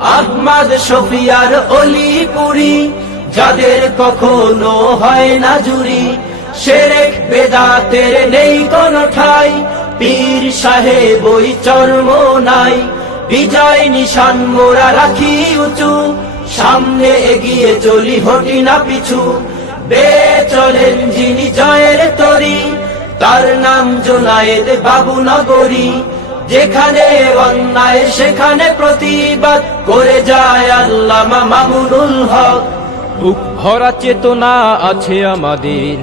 আহমদ শফিয়ার অলিপুরি, যাদের কখনো হয় না জুরি, শিরক বেদাতের নেই কোনো ঠাই, পীর সাহেব ওই চর্ম নাই। বিজয় নিশান মোরা রাখি উঁচু, সামনে এগিয়ে চলি হটি না পিছু। বেয়ে চলেন যিনি জয়ের তরি, তার নাম জুনায়েদ বাবু নগরী। যেখানে অন্যায় সেখানে প্রতিবাদ করে যায় আল্লামা মামুনুল হক। বুক ভরা চেতনা আছে আমাদের,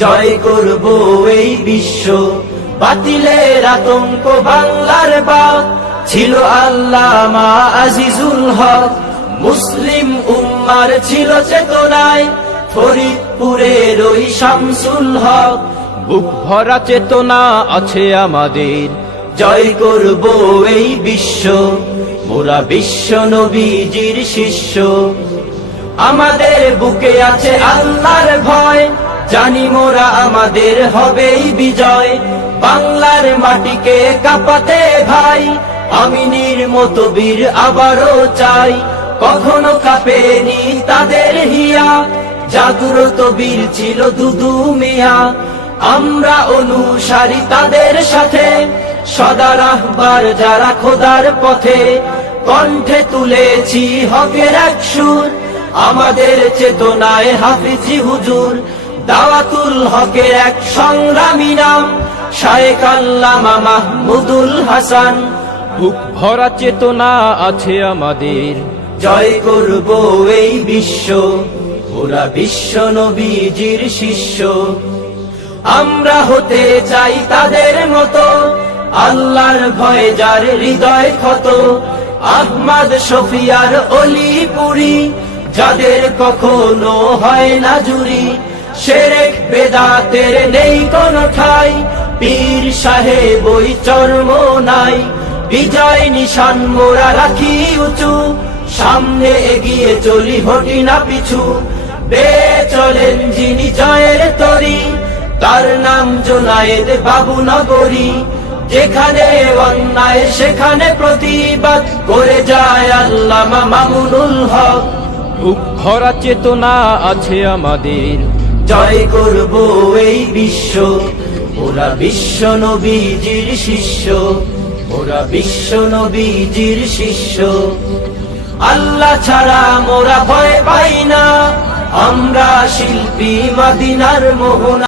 জয় করব এই বিশ্ব, বাতিলের আতঙ্ক বাংলার বাদ ছিল আল্লামা আজিজুল হক। মুসলিম উম্মার ছিল চেতনায় ফরিদপুরের ওই শামসুল হক। বুক ভরা চেতনা আছে আমাদের, জয় করব এই বিশ্ব, মোরা বিশ্ব নবীজির শিষ্য। আমাদের বুকে আছে আল্লাহর ভয়, জানি মোরা আমাদের হবেই বিজয়। বাংলার মাটিকে কাঁপাতে ভাই, আমিনীর মতো বীর আবারও চাই। কখনো কাঁপেনি তাদের হিয়া, জাগ্রত বীর ছিল দুদু মিয়া। আমরা অনুসারী তাদের সাথে, সদা রাহবার যারা খোদার পথে। কণ্ঠে তুলেছি হকের এক সুর, আমাদের চেতনায় হাফিজি হুজুর। দাওয়াতুল হকের এক সংগ্রামী নাম, শায়েখ আল্লামা মাহমুদুল হাসান। বুক ভরা চেতনা আছে আমাদের, জয় করব এই বিশ্ব, ওরা বিশ্ব নবীজির শিষ্য। আমরা হতে চাই তাদের মতো, আল্লাহর ভয়ে যার হৃদয় ক্ষত। আহমদ শফিয়ার অলিপুরি, যাদের কখনো হয় না জুরি, শিরক বেদাতের নেই কোনো ঠাই, পীর সাহেব ওই চর্ম নাই। বিজয় নিশান মোরা রাখি উঁচু, সামনে এগিয়ে চলি হটি না পিছু। বেয়ে চলেন যিনি জয়ের তরি, তার নাম জুনায়েদ বাবু নগরী। যেখানে অন্যায় সেখানে প্রতিবাদ করে যায় আল্লামা মামুনুল হক। বুক ভরা চেতনা আছে আমাদের, জয় করব এই বিশ্ব, ওরা বিশ্ব নবীজির শিষ্য। ওরা বিশ্ব নবীজির শিষ্য। আল্লাহ ছাড়া মোরা ভয় পাই না, আমরা শিল্পী মদিনার মোহনা।